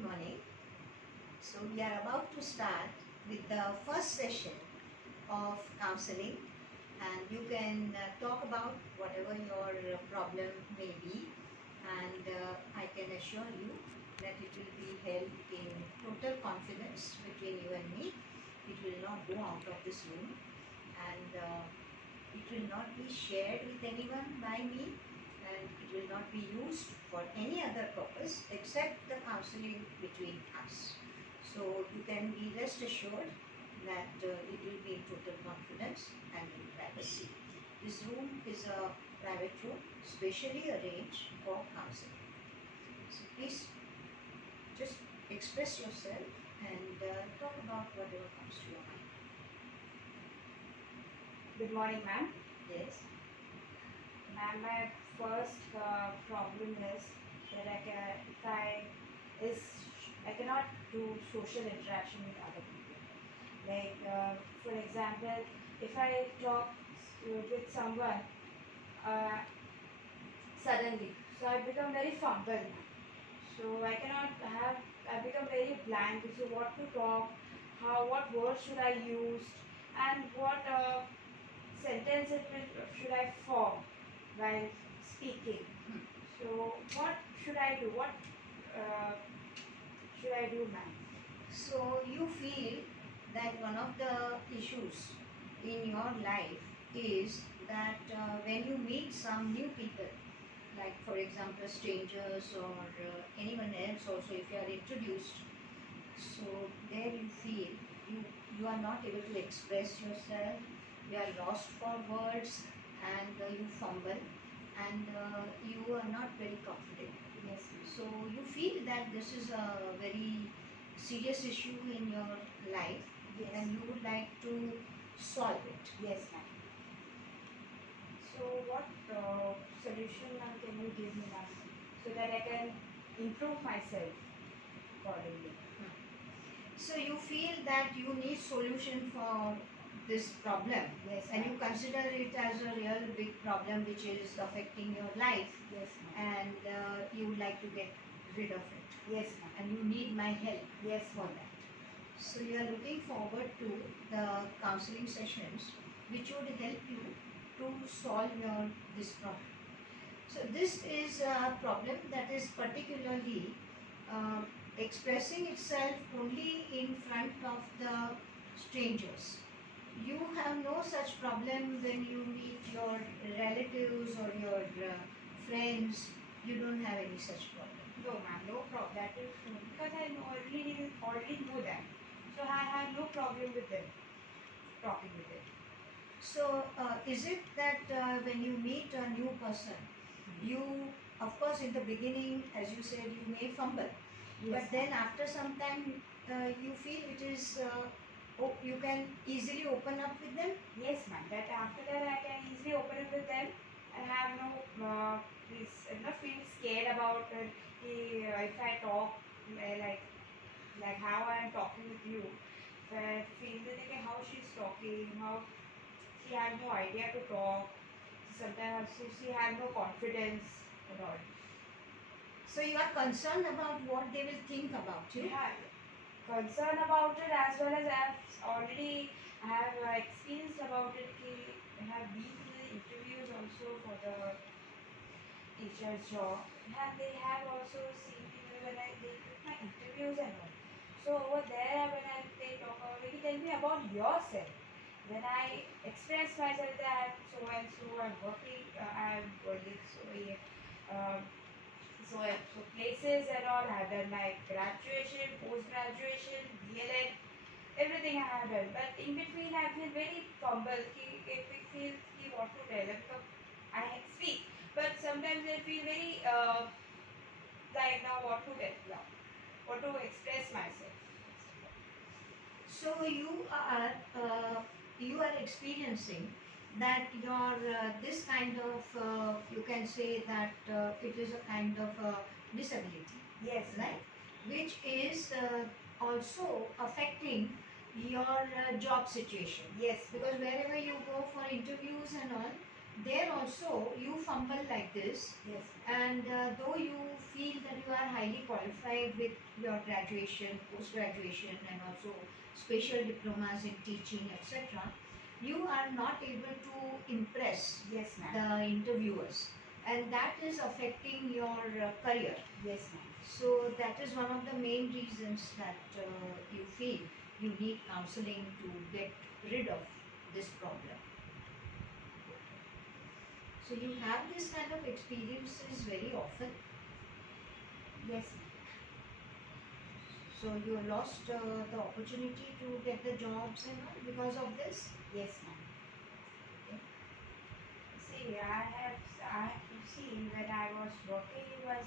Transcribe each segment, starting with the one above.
good morning. So we are about to start with the first session of counseling, and you can talk about whatever your problem may be, and I can assure you that it will be held in total confidence between you and me. It will not go out of this room, and it will not be shared with anyone by me, and it will not be used for any other purpose except the counseling between us. So you can be rest assured that it will be in total confidence and in privacy. This room is a private room specially arranged for counseling. So please just express yourself and talk about whatever comes to your mind. Good morning, ma'am. Yes. Ma'am, my first problem is that I cannot do social interaction with other people. Like, for example, if I talk with someone suddenly, so I become very fumble. So I become very blank. So what to talk, what words should I use, and what sentence should I form while speaking. So what should I do? What uh, should I do, ma'am? So you feel that one of the issues in your life is that when you meet some new people, like for example strangers or anyone else also, if you are introduced, so there you feel you are not able to express yourself, you are lost for words, and you fumble, and you are not very comfortable. Yes, So you feel that this is a very serious issue in your life, yes, and you would like to solve it. yes, ma'am. So what solution, ma'am, can you give me, ma'am, so that I can improve myself accordingly? So you feel that you need solution for this problem, Yes, and you ma'am. consider it as a real big problem which is affecting your life, Yes, ma'am. and you would like to get rid of it, Yes, ma'am. and you need my help Yes, for ma'am. that. So you are looking forward to the counseling sessions which would help you to solve your this problem. So this is a problem that is particularly uh, expressing itself only in front of the strangers. You have no such problem when you meet your relatives or your friends. You don't have any such problem. No, ma'am, no problem. That is because I already know them. So I have no problem with them talking with them. So is it that when you meet a new person, you, of course in the beginning, as you said, you may fumble, Yes, but then after some time you feel it is you can easily open up with them? yes, ma'am. That after that I can easily open it with them and have no not feel scared about if I talk like how I am talking with you. If I feel that okay, how she's talking, how she has no idea to talk. Sometimes she has no confidence at all. So you are concerned about what they will think about you? Yeah, concern about it as well as I have experienced about it. I have been to the interviews also for the teacher's job, and they have also seen me when they took my interviews and all. So over there, they talk about, maybe tell me about yourself. Then I express myself that so and so I'm working, I'm working so places and all. I have done my graduation, post graduation, DLN, everything I have done. But in between, I feel very fumble. If we feel what to tell them, so I speak. But sometimes I feel very like now what to tell, now, what to express myself. So you are experiencing that your this kind of you can say that it is a kind of disability, Yes, right? Which is also affecting your job situation. Yes, Because wherever you go for interviews and all, there also you fumble like this, yes, and though you feel that you are highly qualified with your graduation, post-graduation, and also special diplomas in teaching, etc., you are not able to impress Yes, ma'am. the interviewers, and that is affecting your career. Yes, ma'am. So that is one of the main reasons that you feel you need counseling to get rid of this problem. So you have this kind of experiences very often. Yes, So you lost the opportunity to get the jobs and all because of this. yes, ma'am. Okay. See, I have seen when I was working, it was,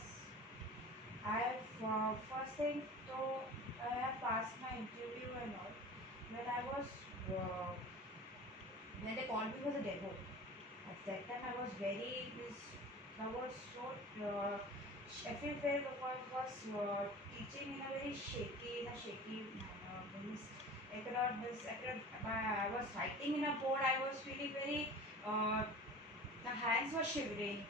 I have, first thing, though, I have passed my interview and all. When I was, uh, when they called me for the demo, at that time I was very, I was so, I feel very, was teaching in a very shaky manner. Means I could not, I was writing in a board, I was feeling very, the hands were shivering,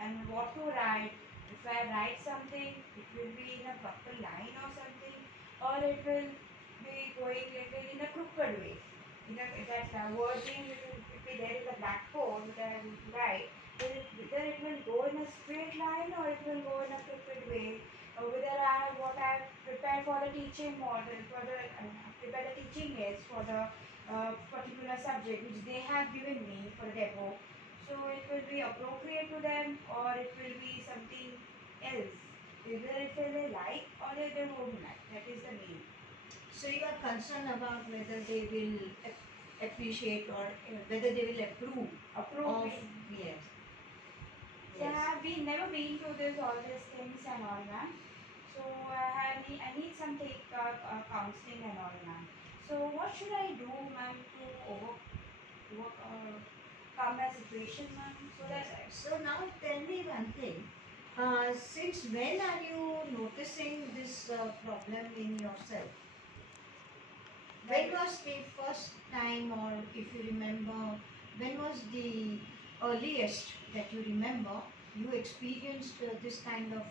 and what to write. If I write something, it will be in a proper line or something, or it will be going little in a crooked way. That wording will be there in the blackboard that I will write. Whether it will go in a straight line or it will go in a crooked way, or whether what I have prepared for the teaching model, for the prepared the teaching aids for the particular subject which they have given me for the demo. So it will be appropriate to them or it will be something else. Either if they like or they won't like. That is the main. So you are concerned about whether they will appreciate or whether they will approve of Appropriate. yes. So I Yes. have never been to this all these things and all, ma'am. So I need some counseling and all, ma'am. So what should I do, ma'am, to overcome my situation, ma'am? So that So now tell me one thing. Since when are you noticing this problem in yourself? When was the first time, or if you remember, when was the earliest that you remember you experienced this kind of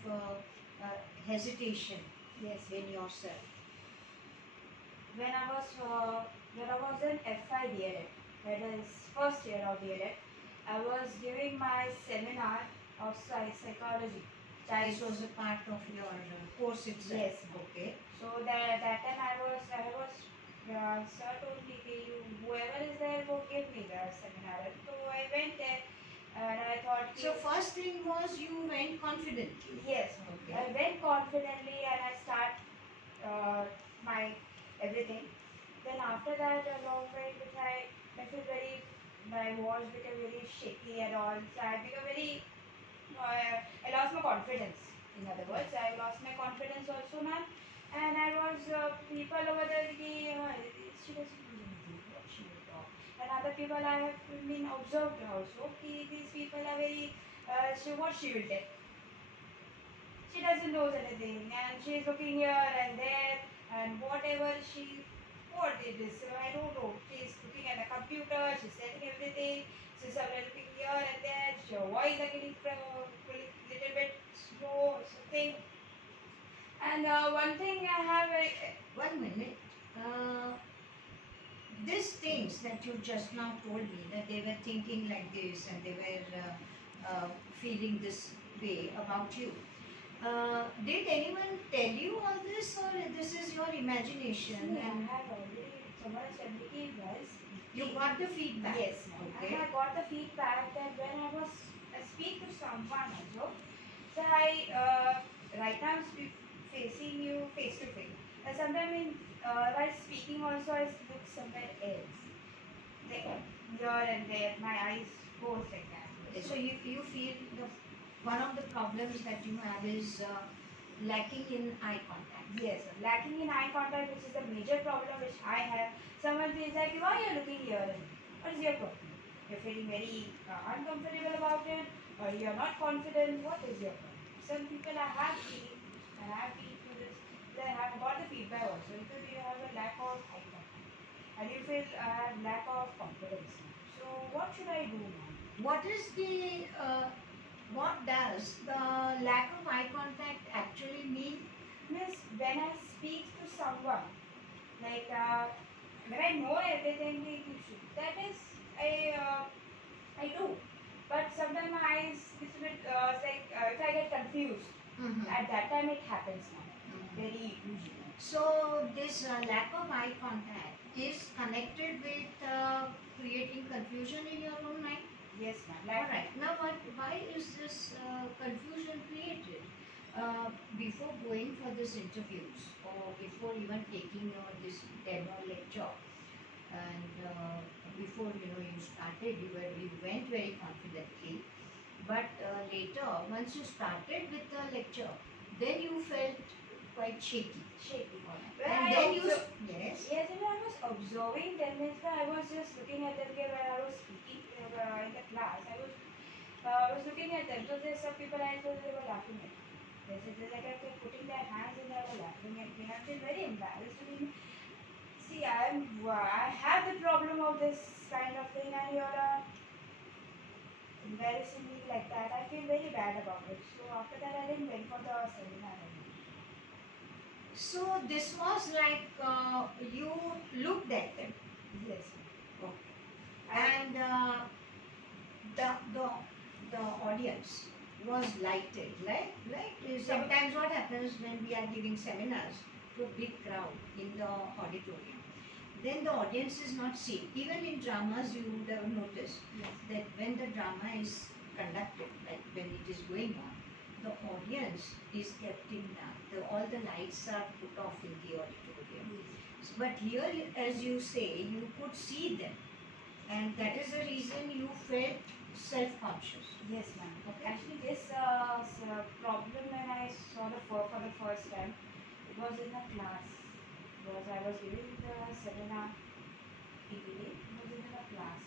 hesitation yes, in yourself? when I was in FI DLED, that is first year of DLED, I was giving my seminar of psychology. This was a part of your course itself. Yes. Okay. So that time I was sir told me कि whoever is there will give me the seminar. So I went there and I thought So first thing was you went confidently. yes, Okay. I went confidently and I start my everything. Then after that, a long way, which I feel very, my voice became very shaky and all. So I became very, I lost my confidence. In other words, I lost my confidence also, ma'am. And I was, people over there, she doesn't do anything, what she will talk. And other people I have been observed also, these people are very, what she will tell. She doesn't know anything and she's looking here and there and whatever what it is, so I don't know. She's looking at the computer, she's setting everything, she's looking here and there, her voice is getting little bit slow or something. And one thing I have 1 minute. These things that you just now told me, that they were thinking like this and they were feeling this way about you. Did anyone tell you all this, or this is your imagination? I And have already, someone has told me, guys. you got the feedback. Yes, Okay. and I got the feedback that when I speak to someone also, so I right now I'm facing you face to face. And sometimes while speaking also I look somewhere else. Like here and there, my eyes goes like that. So you feel one of the problems that you have is lacking in eye contact. Yes, lacking in eye contact, which is the major problem which I have. Someone feels like, why are you looking here? What is your problem? You're feeling very uncomfortable about it, or you're not confident. What is your problem? Some people I have been through this, they have got the feedback also because you have a lack of eye contact and you feel lack of confidence. So what should I do now? What is the what does the lack of eye contact actually mean? Miss, when I speak to someone, like when I know everything he should, that is I do. But sometimes my eyes it's a bit it's like if I get confused, at that time it happens now. Very usually. So this lack of eye contact is connected with creating confusion in your own mind? Yes, ma'am. Alright, now why is this confusion created? Before going for this interviews or before even taking this demo lecture, and before you started, you went very confidently, but later once you started with the lecture, then you felt quite shaky. Shaky. And then you yes. Yes, when I was observing them, I was just looking at them when I was speaking in the class. I was looking at them. So there's some people I saw they were laughing at me. They like they're putting their hands and they were laughing at me. I feel very embarrassed. I mean, see, I have the problem of this kind of thing, and you're embarrassing me like that. I feel very bad about it. So after that, I didn't went for the seminar anymore. So this was like you looked at them. Yes. Okay. And the audience was lighted, like sometimes what happens when we are giving seminars to a big crowd in the auditorium, then the audience is not seen. Even in dramas you would have noticed that when the drama is conducted, like when it is going on, the audience is kept in dark. All the lights are put off in the auditorium. But here, as you say, you could see them, and that is the reason you felt self-conscious. Yes, ma'am. Okay. Actually, this problem when I saw for the first time, it was in a class. Because I was giving the seminar evening, it was in a class.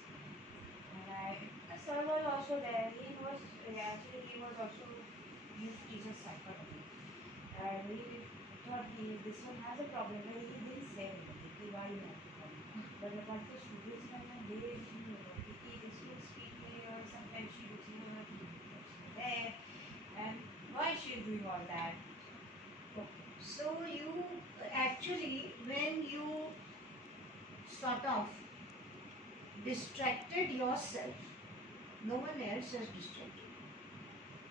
And a sir was also there. He was also used to teach us psychology. And we thought this one has a problem. But he didn't say anything. Why you have to come? But the students they didn't know. This will speak here, sometimes she was here, there, and why she is doing all that? Okay. So you actually, when you sort of distracted yourself, no one else has distracted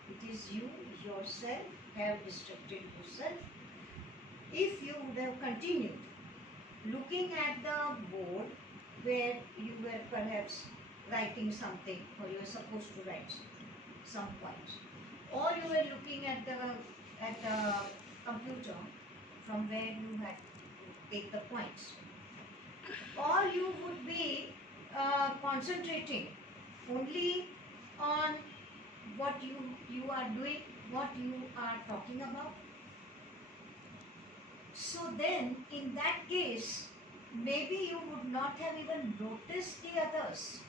you. It is you yourself have distracted yourself. If you would have continued looking at the board where you were perhaps writing something, or you were supposed to write some points, or you were looking at the computer from where you had to take the points, or you would be concentrating only on what you are doing, what you are talking about. So then, in that case, maybe you would not have even noticed the others.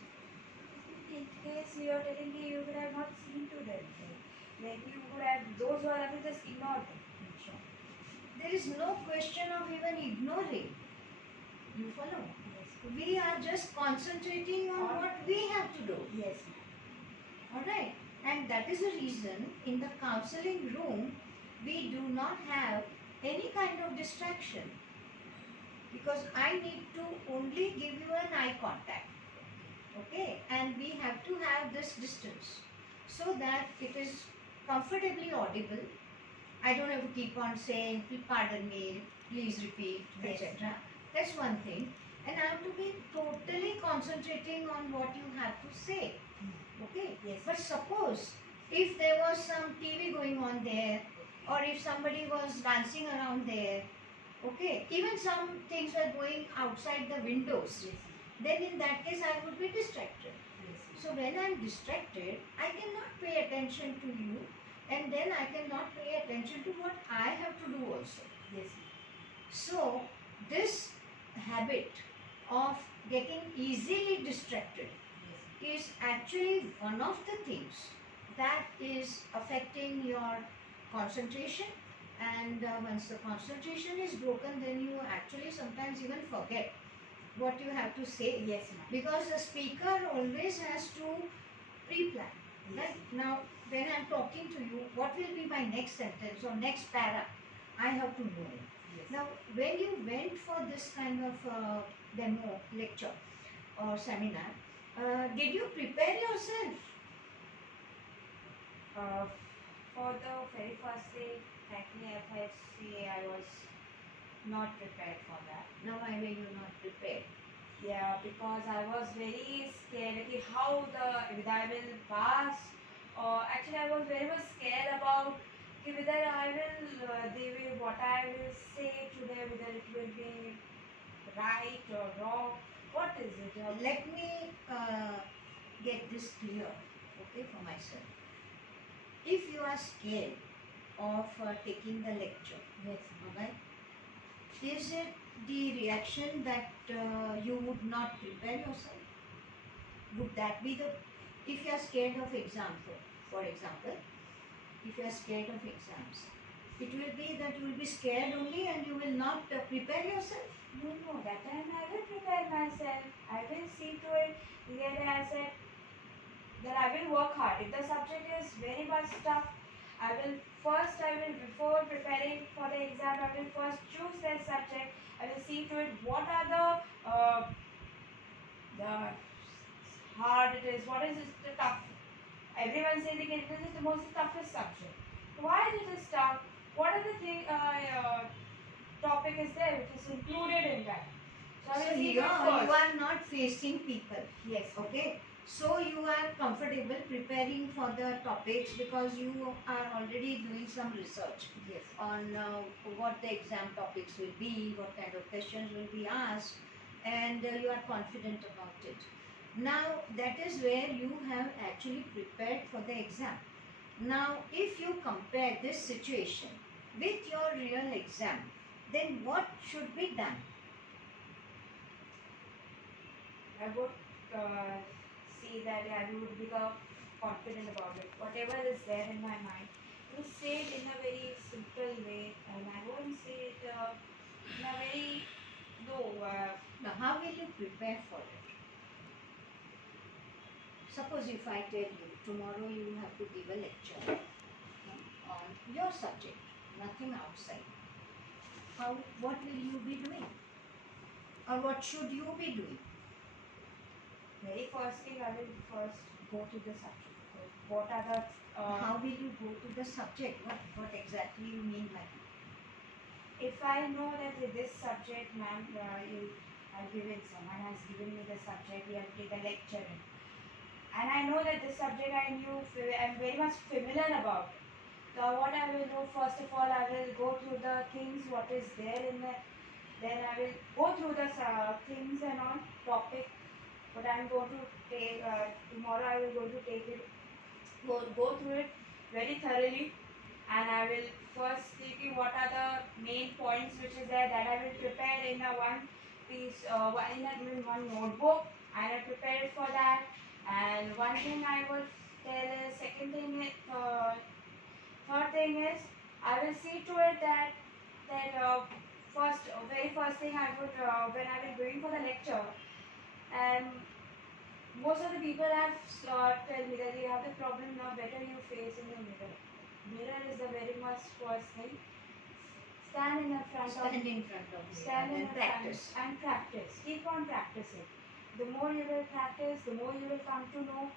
In case you are telling me you would have not seen to them, like you would have, those who are just ignored them. There is no question of even ignoring. You follow? Yes. We are just concentrating on what we have to do. Yes. Alright. And that is the reason in the counseling room we do not have any kind of distraction, because I need to only give you an eye contact. Okay, and we have to have this distance so that it is comfortably audible. I don't have to keep on saying, pardon me, please repeat, etc. That's one thing. And I have to be totally concentrating on what you have to say. Okay? Yes. But suppose if there was some TV going on there, or if somebody was dancing around there, okay, even some things were going outside the windows, then in that case I would be distracted. So when I am distracted, I cannot pay attention to you, and then I cannot pay attention to what I have to do also. So this habit of getting easily distracted is actually one of the things that is affecting your concentration, and once the concentration is broken, then you actually sometimes even forget what you have to say. Yes, ma'am. Because the speaker always has to pre-plan. Right? Now, when I'm talking to you, what will be my next sentence or next para? I have to know it. Yes. Now, when you went for this kind of demo lecture or seminar, did you prepare yourself? Uh, for the very first day, frankly, FSC, I was not prepared for that. Now, why were you not prepared? Yeah, because I was very scared okay, how whether I will pass, or actually I was very much scared about okay, whether I will they will what I will say to them, whether it will be right or wrong. What is it? Let me get this clear, okay, for myself. If you are scared of taking the lecture, Yes. alright, is it the reaction that you would not prepare yourself? Would that be the, if you are scared of exam, for example, if you are scared of exams, it will be that you will be scared only and you will not prepare yourself? No, that time I will prepare myself. I will see to it. Here I said that I will work hard. If the subject is very much tough, I will before preparing for the exam, I will first choose that subject. I will see to it what are the hard it is, what is the tough. Everyone says that this is the most toughest subject. Why it is tough? What are the topic is there which is included in that? So I So will see here that you first. are not facing people. Yes. Okay. So you are comfortable preparing for the topics because you are already doing some research Yes. on what the exam topics will be, what kind of questions will be asked, and you are confident about it. Now that is where you have actually prepared for the exam. Now if you compare this situation with your real exam, then what should be done? I would see that I would become confident about it. Whatever is there in my mind, I will say it in a very simple way, and I won't say it in a very low. Now, how will you prepare for it? Suppose if I tell you tomorrow you have to give a lecture on your subject, nothing outside. What will you be doing? Or what should you be doing? Very first thing, I will first go to the subject. What are the How will you go to the subject? What exactly you mean by that? if I know that with this subject, ma'am, I've given someone has given me the subject, we have to take a lecture in. And I know that this subject I'm very much familiar about. So what I will do, first of all, I will go through the things, what is there in the, then I will go through the things and all, topic, but I'm going to take, tomorrow I will go to take it, go through it very thoroughly, and I will first see what are the main points which is there that I will prepare in a one piece, in one notebook, and I prepare it for that. And one thing I will tell is, second thing is, third thing is, I will see to it that very first thing I would when I will going for the lecture, and most of the people have tell me that you have the problem now. Better you face in the mirror. Mirror is the very much first thing. Stand in the front of Stand in front of me stand in and the practice. front and practice. Keep on practicing. The more you will practice, the more you will come to know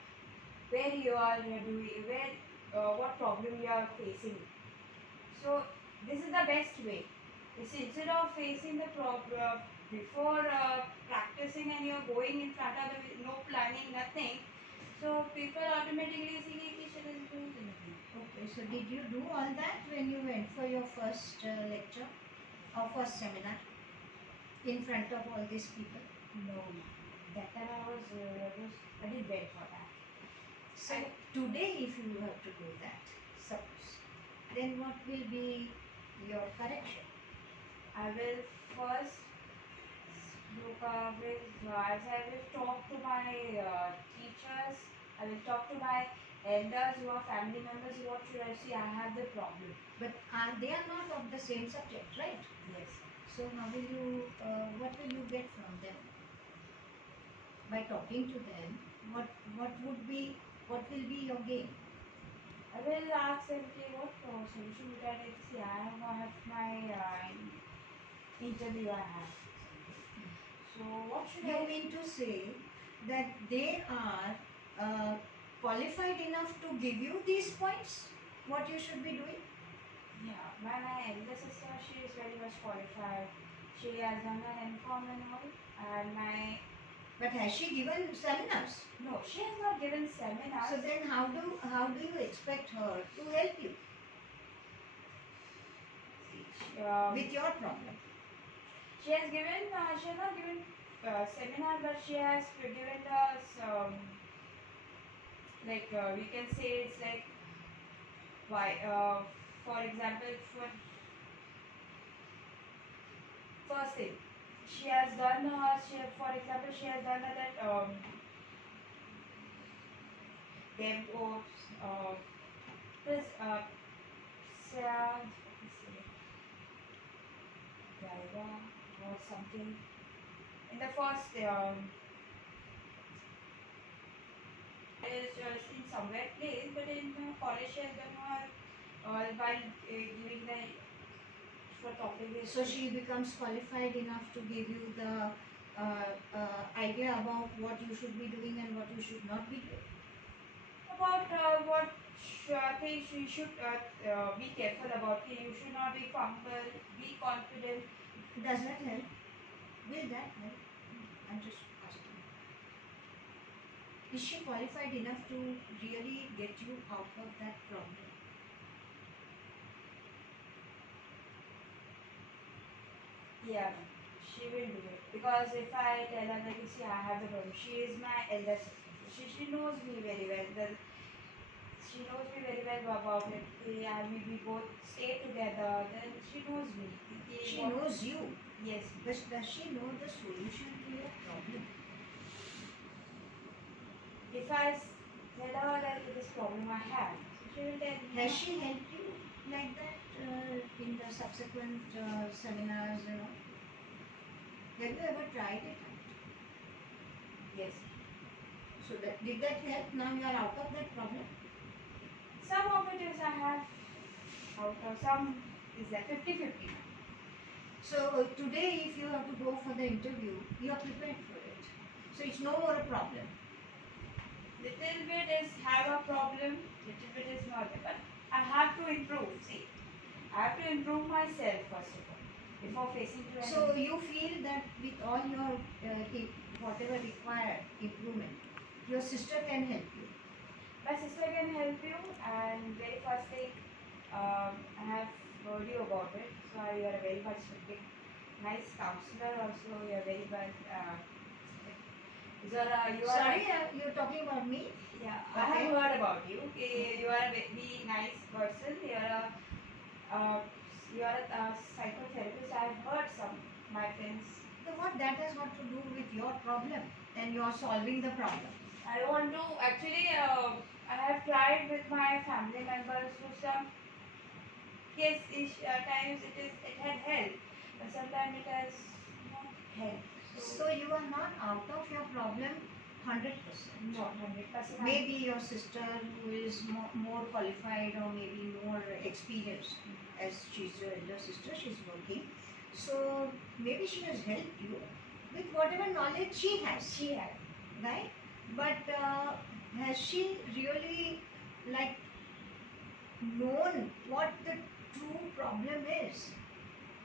where you are doing, what problem you are facing. So this is the best way. Instead of facing the problem before practicing and you're going in front of the no planning, nothing. So people automatically see that she is doing anything. Okay, so did you do all that when you went for your first lecture or first seminar in front of all these people? No, that time I didn't wait for that. So today if you have to do that, suppose, then what will be your correction? I will first look as I will talk to my teachers. I will talk to my elders who are family members. What should I see? I have the problem. But they are not of the same subject, right? Yes. So how will you, what will you get from them? By talking to them, what will be your gain? I will ask them, okay, what solution would I take? See, I have my interview I have. So what should You I? mean to say that they are qualified enough to give you these points? What you should be doing? Yeah, my elder sister, she is very much qualified. She has done an MCOM and all, and my But has she given seminars? no, she has not given seminars. So then how do you expect her to help you She, with your problem? she has given she has not given seminar, but she has given us like we can say it's like why for example for first thing she has done for example she has done that them or this let's say, Java or something in the first is in somewhere place, but in college she has done her while giving the for topic is So she becomes qualified enough to give you the idea about what you should be doing and what you should not be doing. about what things you should be careful about. Okay, you should not be fumble, be confident. Does that help? Will that help? I'm just asking. Is she qualified enough to really get you out of that problem? Yeah, she will do it because if I tell her like, see, I have the problem. She is my elder sister. She knows me very well. She knows me very well about it. And we both stay together. Then she knows me. She knows you, Yes. but does she know the solution to your problem? If I tell her that this problem I have, so she will tell me. Has she helped you like that in the subsequent seminars? Have you ever tried it out? Yes. So did that help? Now you are out of that problem. Some of it is I have out of some is like 50-50. So today, if you have to go for the interview, you are prepared for it. So it's no more a problem. Little bit is have a problem, little bit is not. But I have to improve. See, I have to improve myself first of all before facing to anything. So you feel that with all your whatever required improvement, your sister can help you. My sister can help you, and very first thing, I have heard you about it. So you are a very much nice counselor. Also, you are very much. Sorry, you're talking about me? Yeah, Okay. I have heard about you. You are a very nice person. You are a psychotherapist. I have heard some my friends. So what that has got to do with your problem and you're solving the problem? I want to actually. I have tried with my family members to some. Yes, times it had helped, but sometimes it has not helped. So you are not out of your problem 100%. Not 100%. Maybe your sister who is more qualified or maybe more experienced, as she's your elder sister, she's working. So maybe she has helped you with whatever knowledge she has. She has. Right? But has she really like known what the true problem is?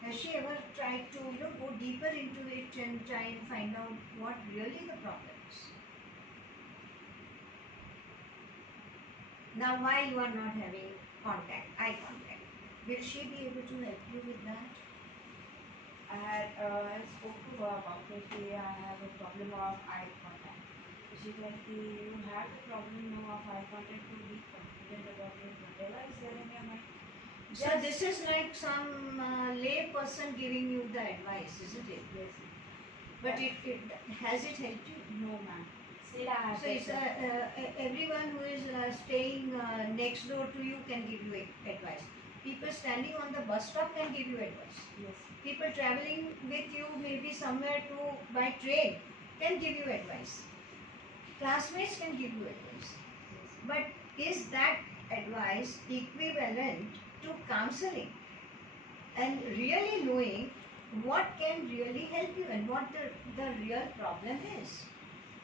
Has she ever tried to go deeper into it and try and find out what really the problem is? Now, why you are not having eye contact, will she be able to help you with that? I spoke to her about it. I have a problem of eye contact. She said, you have the problem now of eye contact to be confident about it. Whatever is there in your mind. So this is like some lay person giving you the advice, isn't it? Yes. But has it helped you? No, ma'am. Still I have. So it's everyone who is staying next door to you can give you advice. People standing on the bus stop can give you advice. Yes. People traveling with you maybe somewhere to by train can give you advice. Classmates can give you advice. Yes. But is that advice equivalent to counseling and really knowing what can really help you and what the real problem is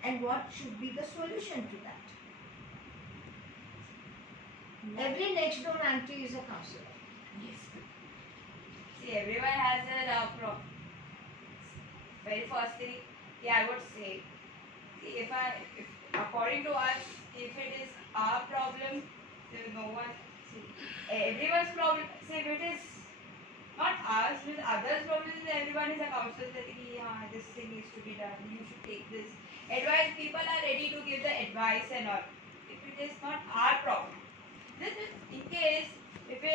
and what should be the solution to that. Every next door auntie is a counselor. Yes. See, everyone has a problem. Very first thing, I would say, see, if according to us, if it is our problem, there is no one. See, everyone's problem. See, if it is not ours, with others' problem, everyone is a counselor. That this thing needs to be done. You should take this advice. People are ready to give the advice and all. If it is not our problem, this is in case if I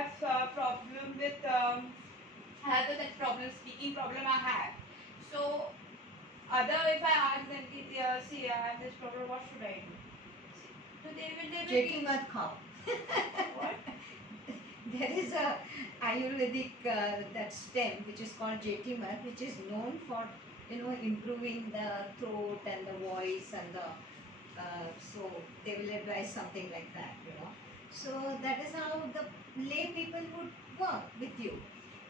have a problem with I have that problem, speaking problem I have. So other if I ask them, see I have this problem, what should I do? So they will Jeti mat khao. What? There is a Ayurvedic that stem which is called Jeti mat, which is known for improving the throat and the voice and the so they will advise something like that. So that is how the lay people would work with you.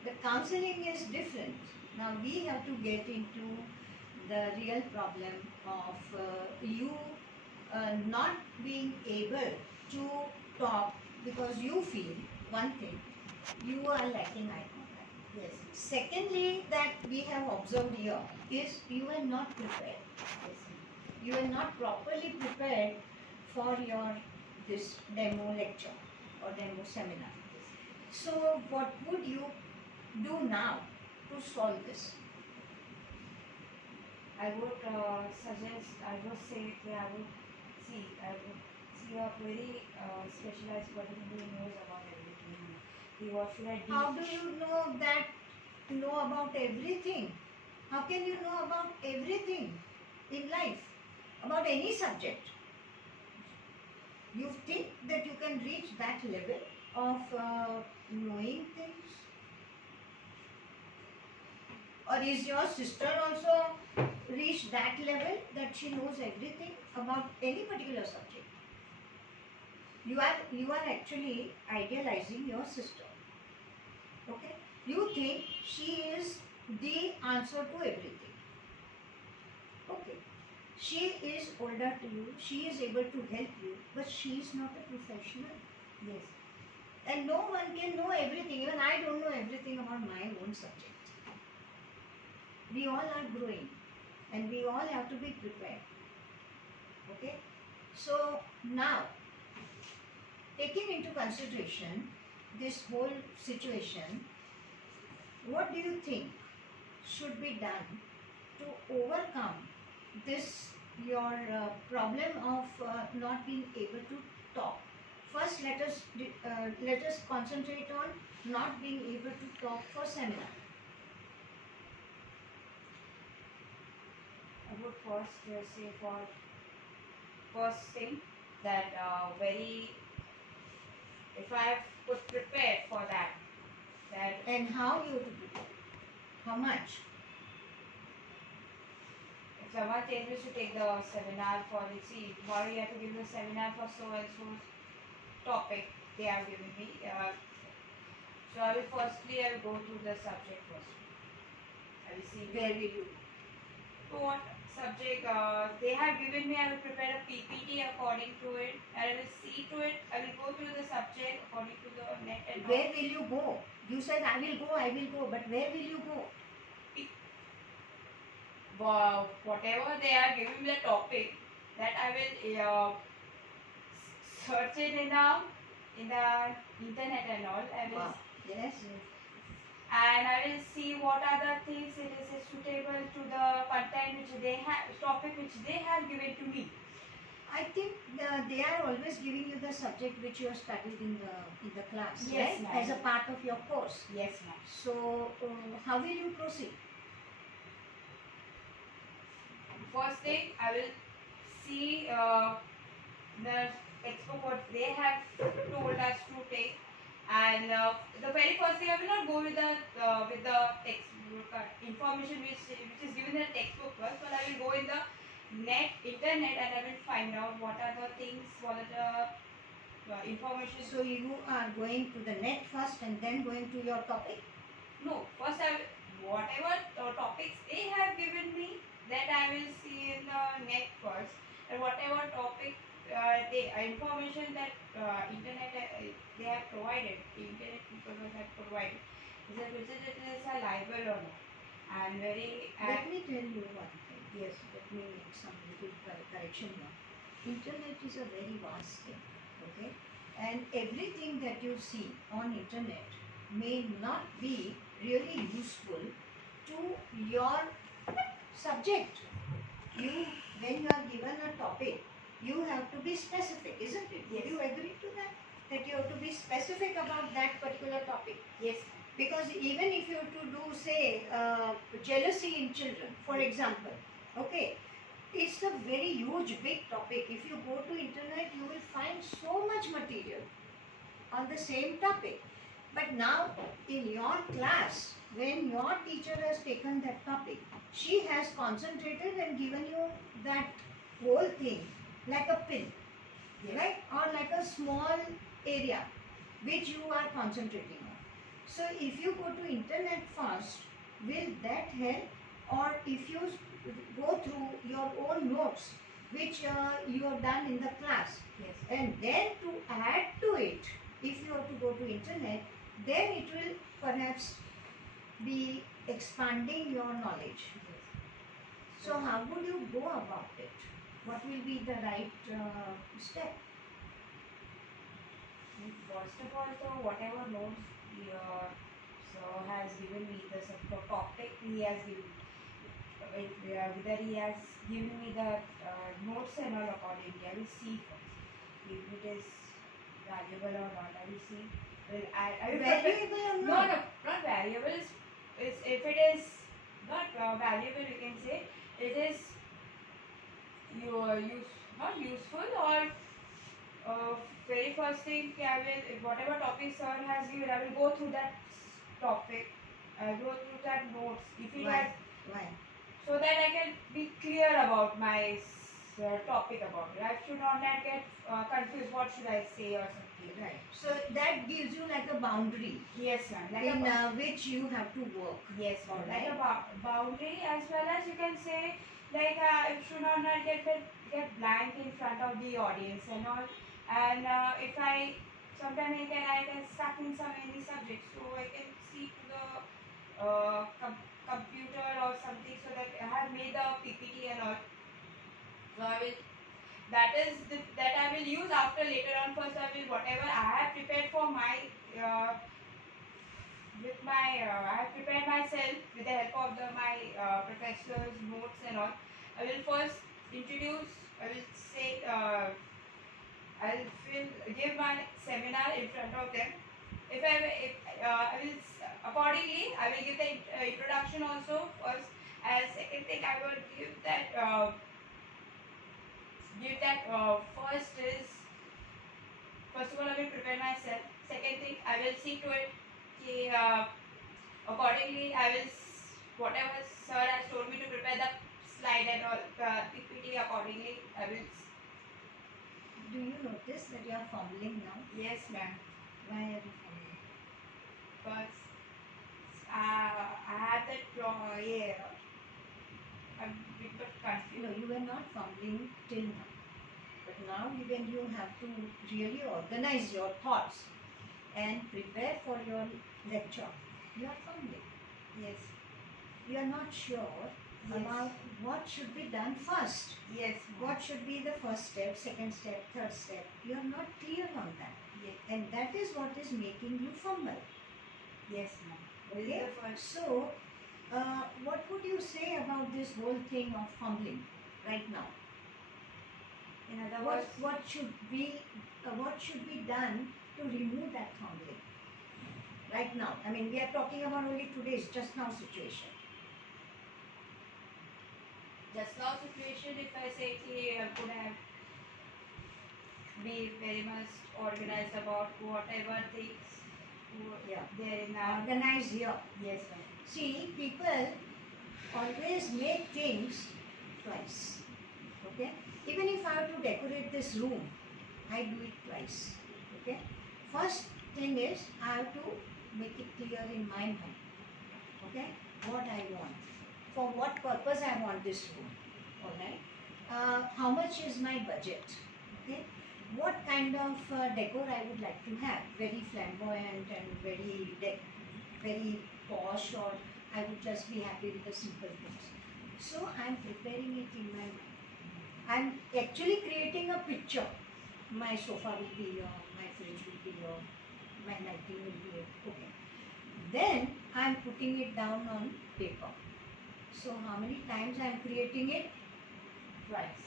The counseling is different. Now we have to get into the real problem of you not being able to talk because you feel one thing, you are lacking eye contact. Yes. Secondly, that we have observed here is you are not prepared. Yes. You are not properly prepared for your this demo lecture or demo seminar. So what would you do now to solve this? I would suggest, I would say, I would see a very specialized person who knows about everything. What should I do? How do you know about everything? How can you know about everything in life? About any subject? You think that you can reach that level of knowing things? Or is your sister also reached that level that she knows everything about any particular subject? You are actually idealizing your sister. Okay? You think she is the answer to everything. Okay. She is older to you, she is able to help you, but she is not a professional. Yes. And no one can know everything. Even I don't know everything about my own subject. We all are growing and we all have to be prepared. Okay? So now, taking into consideration this whole situation, what do you think should be done to overcome this your problem of not being able to talk? First, let us concentrate on not being able to talk for seminar. I would first say for first thing that if I have prepared for that. And how you to prepare? How much? If someone tells me to take the seminar for, tomorrow you have to give the seminar for so and so topic they are giving me. So I will go through the subject first. I will see Where will you? to what subject they have given me. I will prepare a PPT according to it, and I will see to it. I will go through the subject according to the net and Where will you go? You said I will go, but where will you go? Whatever they are giving me the topic, that I will search it in the internet and all. I will Yes. and I will see what are the things it is suitable to the content which they have, topic which they have given to me. I think they are always giving you the subject which you have studied in the class, Yes, right? ma'am. As a part of your course. Yes, ma'am. So how will you proceed? First thing, I will see the textbook what they have told us to take, and the very first thing I will not go with the textbook information which is given in the textbook first, but I will go in the internet, and I will find out what are the things, what are the information. So you are going to the net first and then going to your topic? No, first whatever topics they have given me, that I will see in the net first, and whatever topic information that internet they have provided, the internet people have provided, is that whether it is reliable or not, and very. Let me tell you one thing. Yes, let me make some little correction here. Internet is a very vast thing, okay? And everything that you see on internet may not be really useful to your subject. When you are given a topic, you have to be specific, isn't it? Yes. Do you agree to that? That you have to be specific about that particular topic? Yes. Because even if you have to do, say, jealousy in children, for example, okay, it's a very huge, big topic. If you go to internet, you will find so much material on the same topic. But now, in your class, when your teacher has taken that topic, she has concentrated and given you that whole thing like a pin, Yes. right? Or like a small area which you are concentrating on. So if you go to internet first, will that help? Or if you go through your own notes which you have done in the class, Yes. and then to add to it, if you have to go to internet, then it will perhaps be expanding your knowledge. Yes. So how would you go about it? What will be the right step? First of all, so whatever notes has given me, the topic he has given me, whether he has given me the notes and all accordingly, I will see first if it is valuable or not. I will see. I will Valuable or no, not? no, not valuable. Is if it is not valuable, you can say it is not useful, or very first thing I will, whatever topic sir has given, I will go through that topic. I go through that notes if he has, Why? so that I can be clear about my topic about it. I should not get confused. What should I say or something? Right. So that gives you like a boundary Yes, ma'am. Like in a which you have to work. yes, ma'am. Like Right. a boundary, as well as you can say, like it should not get blank in front of the audience and all. And if I sometimes I can stuck in any subject, so I can see to the computer or something, so that I have made the PPT and all. So I will, that I will use after later on. First I will, whatever I have prepared for my I have prepared myself with the help of my professors notes and all. I will first introduce, I will say, give my seminar in front of them. If I will accordingly, I will give the introduction also first. As second thing, I will give that first is, first of all I will prepare myself. Second thing, I will see to it accordingly I will whatever sir has told me to prepare the slide and all PPT accordingly I will. Do you notice that you are fumbling now? Yes, ma'am. Why are you fumbling? Because I had that yeah, I'm a bit confused. No, you were not fumbling till now. But now when you have to really organize your thoughts and prepare for your lecture, you are fumbling. Yes. You are not sure about what should be done first. Yes. What should be the first step, second step, third step. You are not clear on that. Yes. And that is what is making you fumble. Yes, ma'am. Okay? So, what would you say about this whole thing of fumbling right now? In other words, What should be done to remove that fumbling right now? I mean, we are talking about only today's just now situation. just now situation, if I say I could have be very much organized about whatever things there in our Organize here. yes, ma'am. See, people always make things twice. Okay? Even if I have to decorate this room, I do it twice. Okay. First thing is I have to make it clear in my mind. Okay. What I want. For what purpose I want this room. Alright. How much is my budget? Okay. What kind of decor I would like to have? Very flamboyant and very posh, or I would just be happy with the simple things. So I am preparing it in my mind. I am actually creating a picture. My sofa will be here, my fridge will be here, my lighting will be here. Okay. Then I am putting it down on paper. So how many times I am creating it? Twice.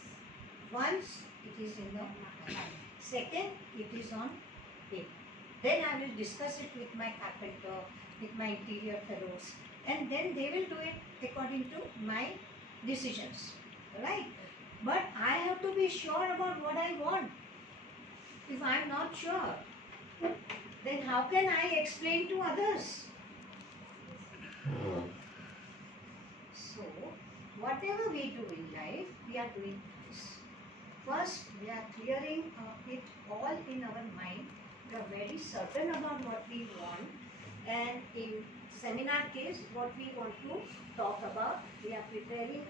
Once it is in the mind. Second, it is on paper. Then I will discuss it with my carpenter, with my interior fellows, and then they will do it according to my decisions. Right? But I have to be sure about what I want. If I am not sure, then how can I explain to others? So, whatever we do in life, we are doing this. First, we are clearing it all in our mind. We are very certain about what we want, and in seminar case, what we want to talk about, we are preparing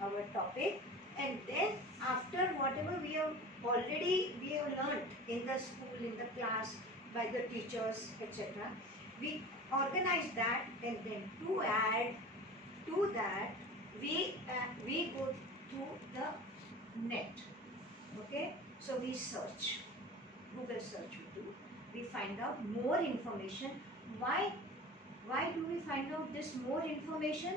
our topic, and then after whatever we have learned in the school, in the class, by the teachers, etc., we organize that, and then to add to that, we go to the net. Okay, so we search, Google search we do. We find out more information. Why do we find out this more information?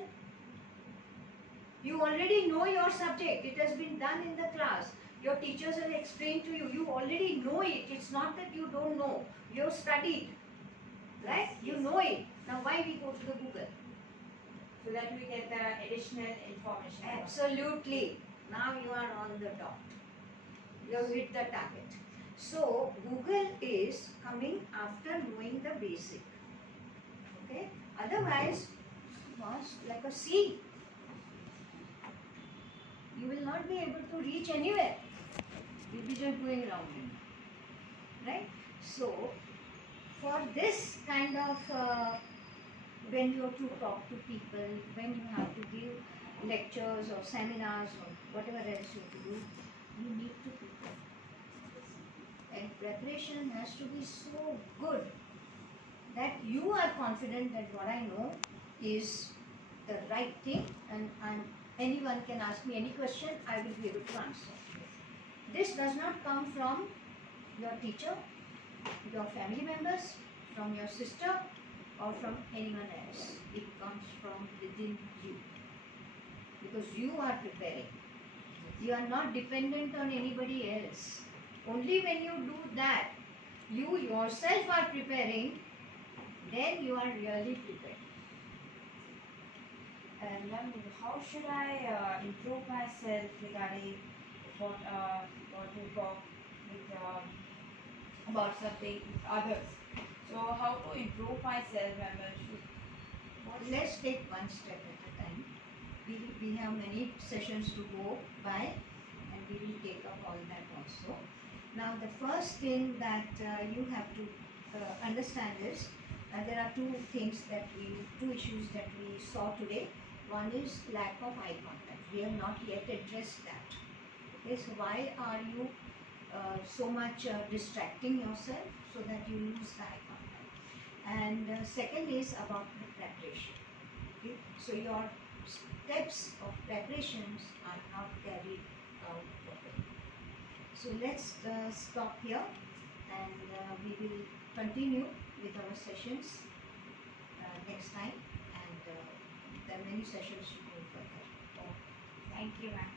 You already know your subject. It has been done in the class. Your teachers have explained to you. You already know it. It's not that you don't know. You have studied. Right? You know it. Now why we go to the Google? So that we get the additional information. Absolutely. Now you are on the dot. You have hit the target. So Google is coming after knowing the basic. Okay? Otherwise, vast like a sea. You will not be able to reach anywhere. You'll be just going round and round. Right? So, for this kind of when you have to talk to people, when you have to give lectures or seminars or whatever else you have to do, you need to prepare. And preparation has to be so good that you are confident that what I know is the right thing, and anyone can ask me any question, I will be able to answer. This does not come from your teacher, your family members, from your sister, or from anyone else. It comes from within you. Because you are preparing. You are not dependent on anybody else. Only when you do that, you yourself are preparing, then you are really prepared. And ma'am, how should I improve myself regarding what to talk with about something with others? So how to improve myself, ma'am? Let's take one step at a time. We have many sessions to go by, and we will take up all that also. Now the first thing that you have to understand is there are two issues that we saw today. One is lack of eye contact. We have not yet addressed that. Okay, so why are you so much distracting yourself so that you lose the eye contact? And second is about the preparation. Okay, so your steps of preparations are not carried out properly. So let's stop here, and we will continue with our sessions next time, and there are many sessions to go further. Thank you, ma'am.